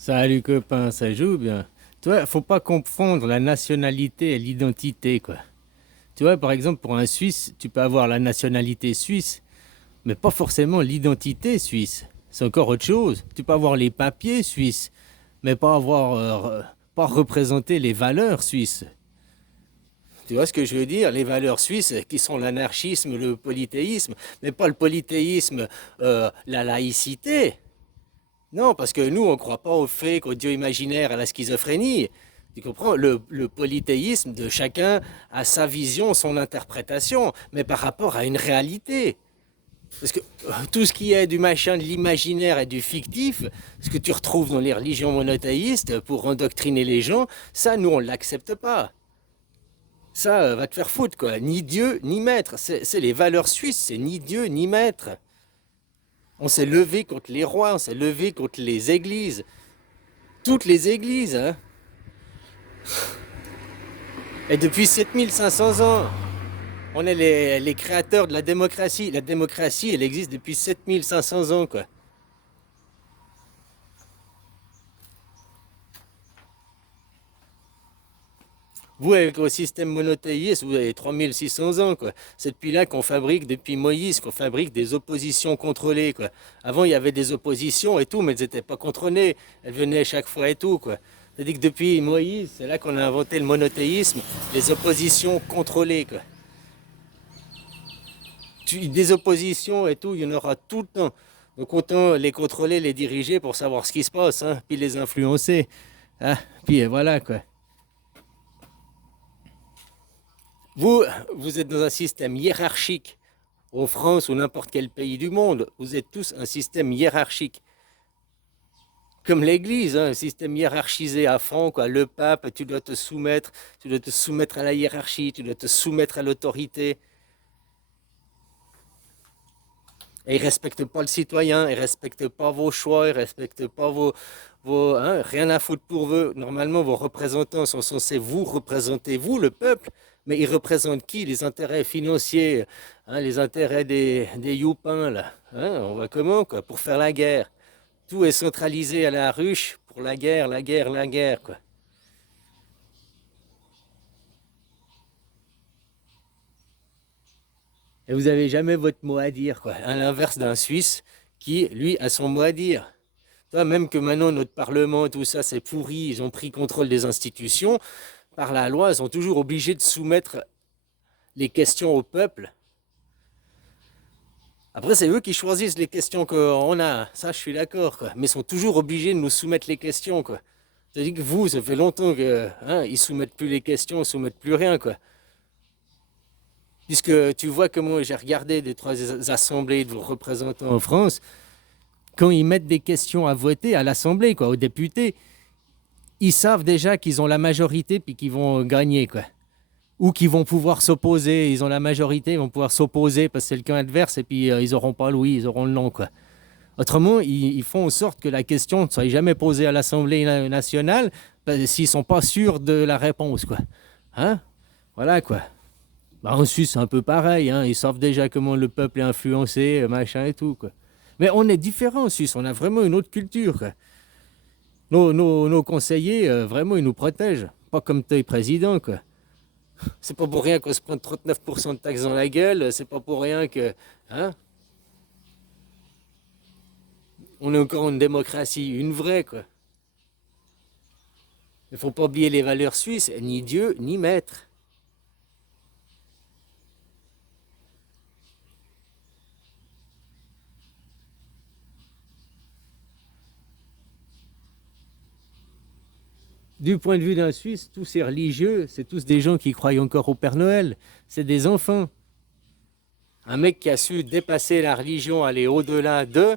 Salut copain, ça joue bien. Tu vois, faut pas confondre la nationalité et l'identité, quoi. Tu vois, par exemple, pour un Suisse, tu peux avoir la nationalité suisse, mais pas forcément l'identité suisse. C'est encore autre chose. Tu peux avoir les papiers suisses, mais pas avoir, pas représenter les valeurs suisses. Tu vois ce que je veux dire? Les valeurs suisses qui sont l'anarchisme, le polythéisme, mais pas le polythéisme, la laïcité. Non, parce que nous, on ne croit pas au fait qu'au Dieu imaginaire, à la schizophrénie. Tu comprends? Le polythéisme de chacun a sa vision, son interprétation, mais par rapport à une réalité. Parce que tout ce qui est du machin, de l'imaginaire et du fictif, ce que tu retrouves dans les religions monothéistes pour endoctriner les gens, ça, nous, on ne l'accepte pas. Ça va te faire foutre, quoi. Ni Dieu, ni maître. C'est les valeurs suisses, c'est ni Dieu, ni maître. On s'est levé contre les rois, on s'est levé contre les églises. Toutes les églises, hein. Et depuis 7500 ans, on est les créateurs de la démocratie. La démocratie, elle existe depuis 7500 ans, quoi. Vous, avec vos systèmes monothéistes, vous avez 3600 ans, quoi. C'est depuis là qu'on fabrique, depuis Moïse, qu'on fabrique des oppositions contrôlées, quoi. Avant, il y avait des oppositions et tout, mais elles n'étaient pas contrôlées. Elles venaient chaque fois et tout, quoi. C'est-à-dire que depuis Moïse, c'est là qu'on a inventé le monothéisme, les oppositions contrôlées, quoi. Des oppositions et tout, il y en aura tout le temps. Donc autant les contrôler, les diriger pour savoir ce qui se passe, hein, puis les influencer. Hein, puis voilà quoi. Vous, vous êtes dans un système hiérarchique. En France ou n'importe quel pays du monde, vous êtes tous un système hiérarchique. Comme l'Église, hein, un système hiérarchisé à fond, quoi. Le pape, tu dois te soumettre à la hiérarchie, tu dois te soumettre à l'autorité. Et ils ne respectent pas le citoyen, ils ne respectent pas vos choix, ils ne respectent pas hein, rien à foutre pour eux. Normalement, vos représentants sont censés vous représenter, vous, le peuple, mais ils représentent qui? Les intérêts financiers, hein, les intérêts des youpins, là. Hein, on voit comment, quoi, pour faire la guerre. Tout est centralisé à la ruche pour la guerre, la guerre, la guerre, quoi. Et vous n'avez jamais votre mot à dire, quoi. À l'inverse d'un Suisse qui, lui, a son mot à dire. Toi, même que maintenant notre Parlement, tout ça, c'est pourri, ils ont pris contrôle des institutions, par la loi, ils sont toujours obligés de soumettre les questions au peuple. Après, c'est eux qui choisissent les questions qu'on a, ça je suis d'accord, quoi. Mais ils sont toujours obligés de nous soumettre les questions, quoi. C'est-à-dire que vous, ça fait longtemps que hein, ils soumettent plus les questions, ils soumettent plus rien, quoi. Puisque tu vois comment j'ai regardé des trois assemblées de vos représentants en France, quand ils mettent des questions à voter à l'Assemblée, quoi, aux députés, ils savent déjà qu'ils ont la majorité puis qu'ils vont gagner, quoi. Ou qu'ils vont pouvoir s'opposer, ils ont la majorité, ils vont pouvoir s'opposer parce que c'est le camp adverse et puis ils n'auront pas le oui, ils auront le non, quoi. Autrement, ils font en sorte que la question ne soit jamais posée à l'Assemblée nationale s'ils ne sont pas sûrs de la réponse, quoi. Hein? Voilà, quoi. Bah, en Suisse, c'est un peu pareil, hein. Ils savent déjà comment le peuple est influencé, machin et tout, quoi. Mais on est différent en Suisse, on a vraiment une autre culture, quoi. Nos conseillers, vraiment, ils nous protègent. Pas comme toi, président, quoi. C'est pas pour rien qu'on se prend 39% de taxes dans la gueule, c'est pas pour rien que. Hein, on est encore une démocratie, une vraie, quoi. Il faut pas oublier les valeurs suisses, ni Dieu, ni maître. Du point de vue d'un Suisse, tous ces religieux, c'est tous des gens qui croient encore au Père Noël. C'est des enfants. Un mec qui a su dépasser la religion, aller au-delà d'eux,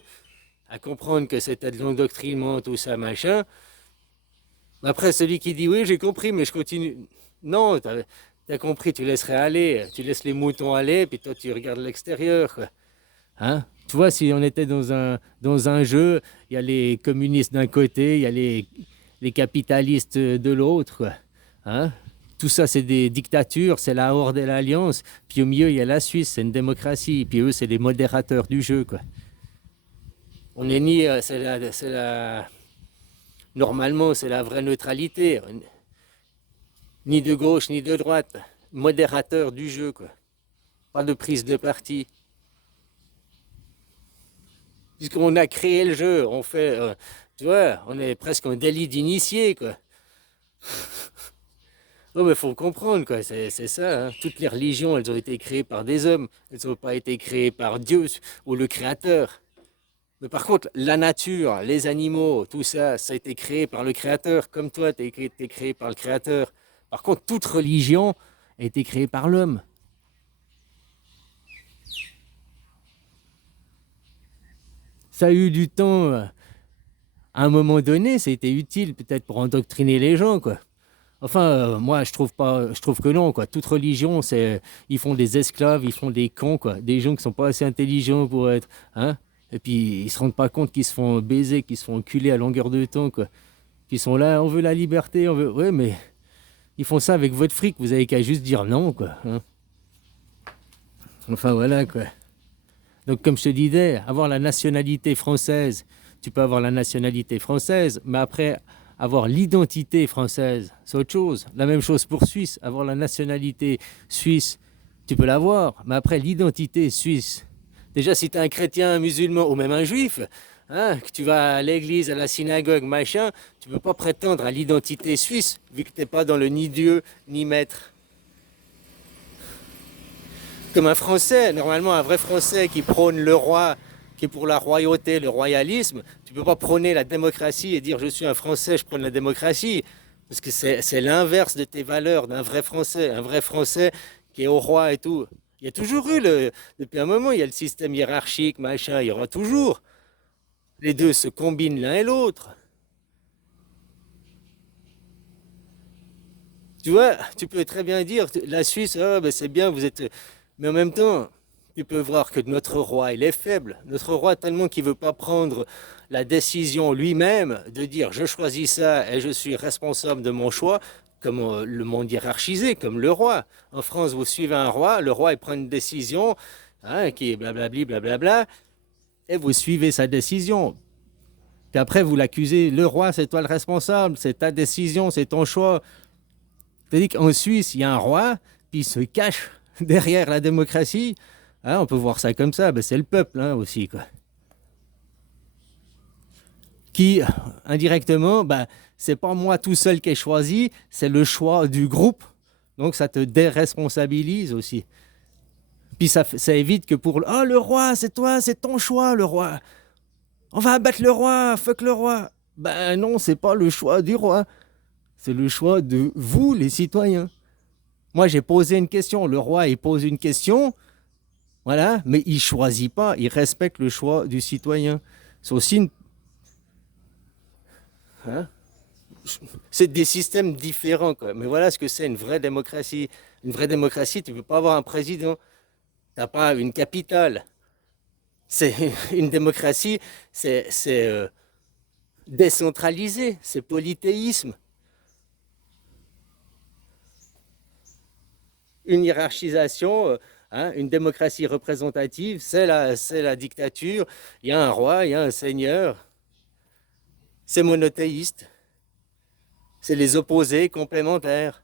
à comprendre que c'était de l'endoctrinement, tout ça, machin. Après, celui qui dit oui, j'ai compris, mais je continue. Non, t'as compris, tu laisserais aller, tu laisses les moutons aller, puis toi tu regardes l'extérieur, quoi. Hein? Tu vois, si on était dans un jeu, il y a les communistes d'un côté, il y a les capitalistes de l'autre, quoi. Hein? Tout ça, c'est des dictatures, c'est la Horde et l'Alliance. Puis au milieu, il y a la Suisse, c'est une démocratie. Puis eux, c'est les modérateurs du jeu, quoi. On est ni, c'est la Normalement, c'est la vraie neutralité, ni de gauche ni de droite, modérateur du jeu, quoi. Pas de prise de parti. Puisqu'on a créé le jeu, on fait, tu vois, on est presque en délit d'initié, quoi. Oh, mais faut comprendre, quoi, c'est ça, hein. Toutes les religions, elles ont été créées par des hommes, elles n'ont pas été créées par Dieu ou le Créateur. Mais par contre, la nature, les animaux, tout ça, ça a été créé par le Créateur, comme toi, tu as été créé par le Créateur. Par contre, toute religion a été créée par l'homme. Ça a eu du temps, à un moment donné, ça a été utile peut-être pour endoctriner les gens, quoi. Enfin, moi, je trouve pas, je trouve que non, quoi. Toute religion, ils font des esclaves, ils font des cons, quoi. Des gens qui sont pas assez intelligents pour être, hein. Et puis, ils se rendent pas compte qu'ils se font baiser, qu'ils se font enculer à longueur de temps, quoi. Qui sont là, on veut la liberté, on veut, ouais, mais ils font ça avec votre fric, vous avez qu'à juste dire non, quoi, hein. Enfin, voilà, quoi. Donc, comme je te disais, avoir la nationalité française, tu peux avoir la nationalité française, mais après, avoir l'identité française, c'est autre chose. La même chose pour Suisse, avoir la nationalité suisse, tu peux l'avoir, mais après, l'identité suisse. Déjà, si tu es un chrétien, un musulman ou même un juif, hein, que tu vas à l'église, à la synagogue, machin, tu ne peux pas prétendre à l'identité suisse, vu que tu n'es pas dans le ni Dieu, ni maître. Comme un Français, normalement un vrai Français qui prône le roi, qui est pour la royauté, le royalisme, tu ne peux pas prôner la démocratie et dire je suis un Français, je prône la démocratie. Parce que c'est l'inverse de tes valeurs d'un vrai Français. Un vrai Français qui est au roi et tout. Il y a toujours eu, depuis un moment, il y a le système hiérarchique, machin, il y aura toujours. Les deux se combinent l'un et l'autre. Tu vois, tu peux très bien dire, la Suisse, ah, ben c'est bien, vous êtes... Mais en même temps, tu peux voir que notre roi, il est faible. Notre roi, tellement qu'il ne veut pas prendre la décision lui-même de dire je choisis ça et je suis responsable de mon choix, comme le monde hiérarchisé, comme le roi. En France, vous suivez un roi, le roi il prend une décision, hein, qui est blablabli, blablabla, et vous suivez sa décision. Puis après, vous l'accusez, le roi, c'est toi le responsable, c'est ta décision, c'est ton choix. C'est-à-dire qu'en Suisse, il y a un roi, puis il se cache derrière la démocratie. Hein, on peut voir ça comme ça, ben c'est le peuple, hein, aussi, quoi. Qui, indirectement, ben, c'est pas moi tout seul qui ai choisi, c'est le choix du groupe. Donc ça te déresponsabilise aussi. Puis ça évite que pour... Ah, le roi, c'est toi, c'est ton choix, le roi. On va abattre le roi, fuck le roi. Ben non, c'est pas le choix du roi. C'est le choix de vous, les citoyens. Moi, j'ai posé une question. Le roi, il pose une question. Voilà. Mais il ne choisit pas. Il respecte le choix du citoyen. C'est aussi une... hein, c'est des systèmes différents, quoi. Mais voilà ce que c'est une vraie démocratie. Une vraie démocratie, tu ne peux pas avoir un président. Tu n'as pas une capitale. C'est une démocratie, c'est décentralisé, c'est polythéisme. Une hiérarchisation, hein, une démocratie représentative, c'est la dictature. Il y a un roi, il y a un seigneur. C'est monothéiste. C'est les opposés complémentaires.